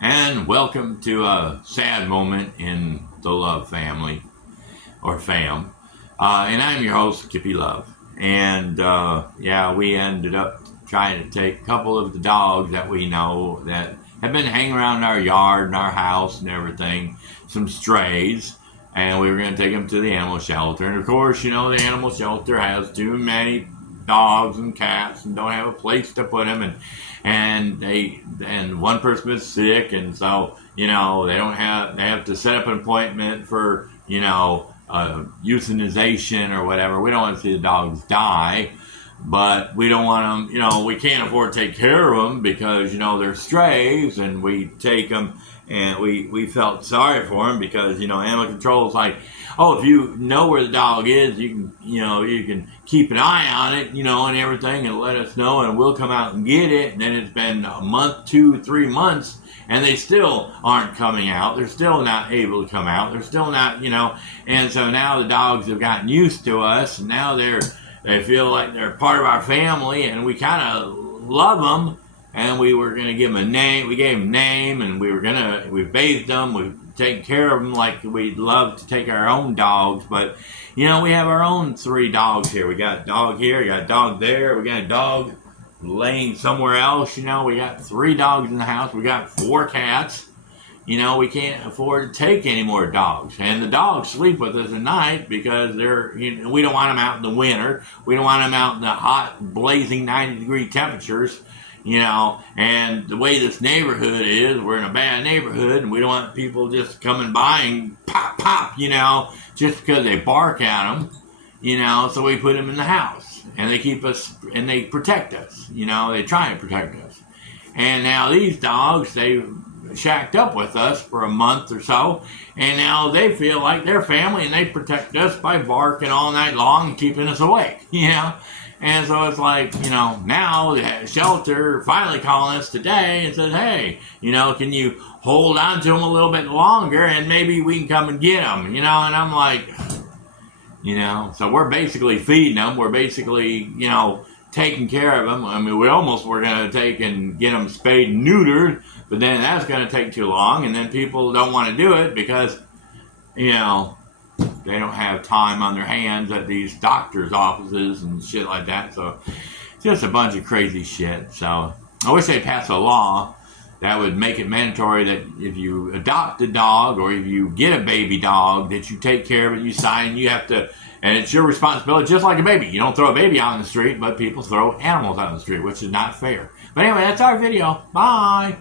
and welcome to a sad moment in the Love family, or fam. And I'm your host, Kippy Love. And yeah, we ended up trying to take a couple of the dogs that we know that have been hanging around our yard and our house and everything, some strays, and we were going to take them to the animal shelter. And of course, you know, the animal shelter has too many dogs and cats and don't have a place to put them, and one person is sick, and so they have to set up an appointment for euthanization or whatever. We don't want to see the dogs die, but we don't want them, we can't afford to take care of them because they're strays, and we take them. And we felt sorry for him because animal control is like, oh, if you know where the dog is, you can keep an eye on it, and everything, and let us know, and we'll come out and get it. And then it's been a month, 2, 3 months, and they still aren't coming out. They're still not able to come out. They're still not, and so now the dogs have gotten used to us, and now they feel like they're part of our family, and we kind of love them. And we were going to give them a name. We gave them a name, and we bathed them. We've taken care of them like we'd love to take our own dogs. But, we have our own 3 dogs here. We got a dog here. We got a dog there. We got a dog laying somewhere else. We got 3 dogs in the house. We got 4 cats. We can't afford to take any more dogs. And the dogs sleep with us at night because we don't want them out in the winter. We don't want them out in the hot, blazing 90-degree temperatures. And the way this neighborhood is, we're in a bad neighborhood, and we don't want people just coming by and pop, just because they bark at them, so we put them in the house, and they keep us, and they protect us, they try to protect us. And now these dogs, they've shacked up with us for a month or so, and now they feel like they're family, and they protect us by barking all night long and keeping us awake, And so it's like, now the shelter finally calling us today and says, hey, can you hold on to them a little bit longer and maybe we can come and get them, and I'm like, so we're basically feeding them. We're basically, taking care of them. I mean, we almost were going to take and get them spayed and neutered, but then that's going to take too long, and then people don't want to do it because, they don't have time on their hands at these doctors' offices and shit like that. So just a bunch of crazy shit. So I wish they'd pass a law that would make it mandatory that if you adopt a dog or if you get a baby dog, that you take care of it, you sign, you have to, and it's your responsibility just like a baby. You don't throw a baby out in the street, but people throw animals out in the street, which is not fair. But anyway, that's our video. Bye.